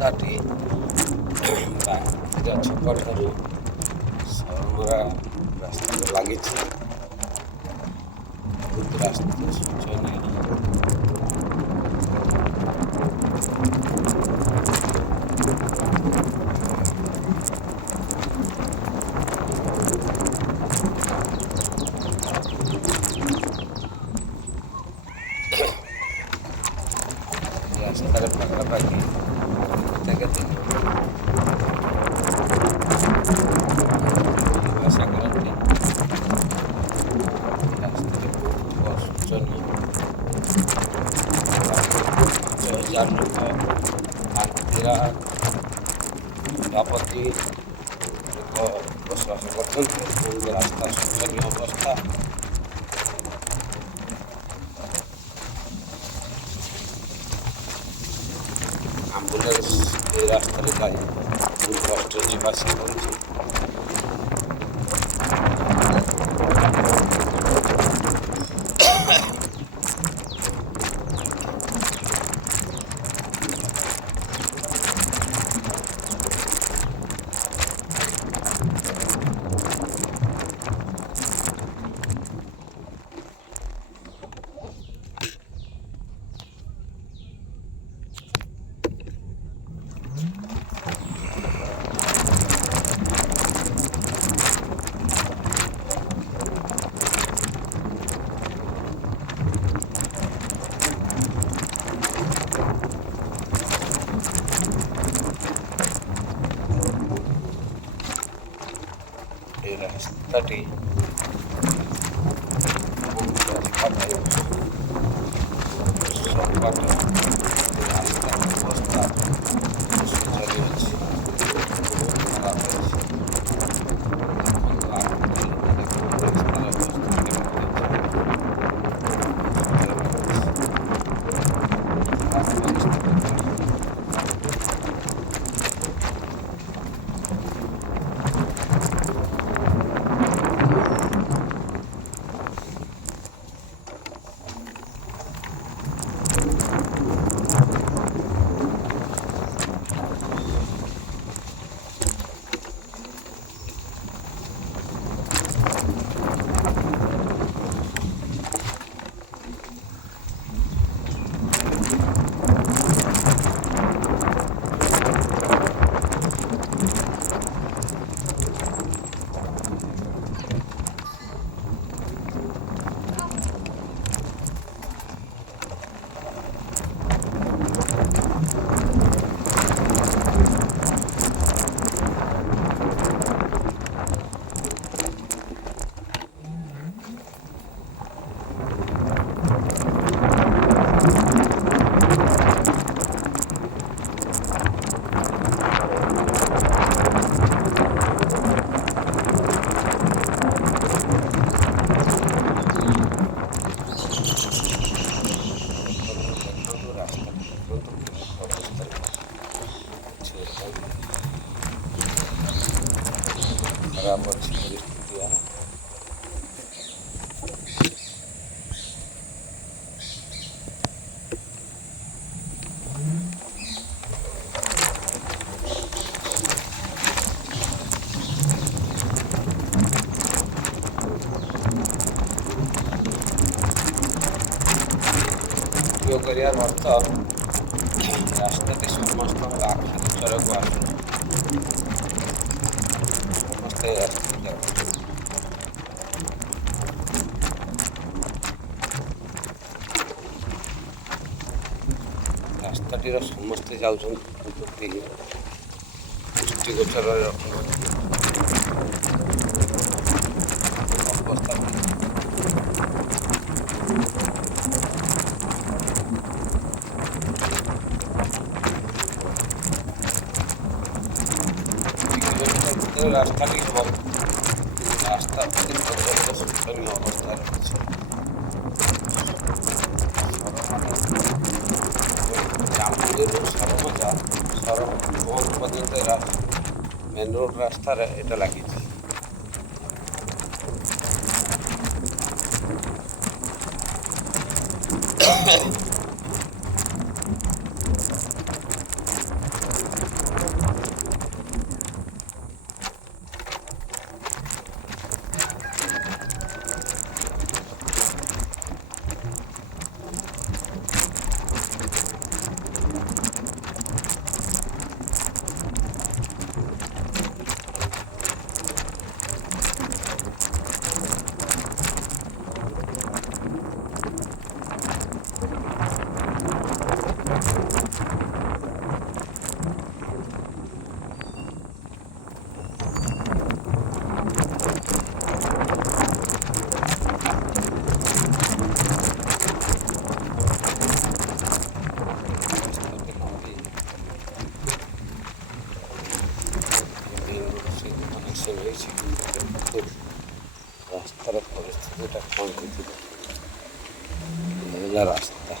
ରାସ୍ତାଟି ବା ଛକ ଠାରୁ ସରମରା ରାସ୍ତାରେ ଲାଗିଛି। ବହୁତ ରାସ୍ତା ଶୋଚନୀୟ। ରାସ୍ତାରେ ପାଖାପାଖି କେତେ ଭାଷା କରନ୍ତି। ରାସ୍ତାରେ ବହୁତ ଶୋଚନୀୟ। 1000 ଲୋକ ଆନ୍ତିରା ବାପତି ଲୋକ ବସବାସ କରୁଛନ୍ତି। ରାସ୍ତା ଶୋଚନୀୟ ଅବସ୍ଥା। ଆମ୍ବୁଲାନ୍ସ ଏ ରାସ୍ତାରେ ଯାଇ ବହୁତ କଷ୍ଟରେ ଯିବା ଆସିବା କରୁଛି। এই রাস্তাটি সপাট রাস্তার অবস্থা শোচনীয় ଅଛି। ବହୁତ ଖରାପ ଅଛି। ରାସ୍ତାର ଅବସ୍ଥା କେମିତି ଅଛି। ଖରାପ ଅଛି ପରିସ୍ଥିତି। ଭିଡ଼ିଓ କରିବାର ଅର୍ଥ ରାସ୍ତାଟି ସମସ୍ତଙ୍କ ଆଖି ଗୋଚରକୁ ଆସୁଛି। ସମସ୍ତେ ରାସ୍ତାରେ ଯାଉଛନ୍ତି। ରାସ୍ତାଟିର ସମସ୍ତେ ଯାଉଛନ୍ତି କିନ୍ତୁ କେହି ଦୃଷ୍ଟିଗୋଚରରେ ରଖୁନାହାନ୍ତି। ଅବସ୍ଥା ରାସ୍ତାଟି ହେବ। ରାସ୍ତା ପ୍ରତି ଶୋଚନୀୟ ଅବସ୍ଥାରେ ଅଛି। ଜାମୁଡ଼ିରୁ ସରମଜା ପର୍ଯ୍ୟନ୍ତ ମେନ୍ ରୋଡ଼ ରାସ୍ତାରେ ଏଇଟା ଲାଗିଛି। রাস্তার পরিস্থিতিটা শান্তি ছিল, এগুলো রাস্তা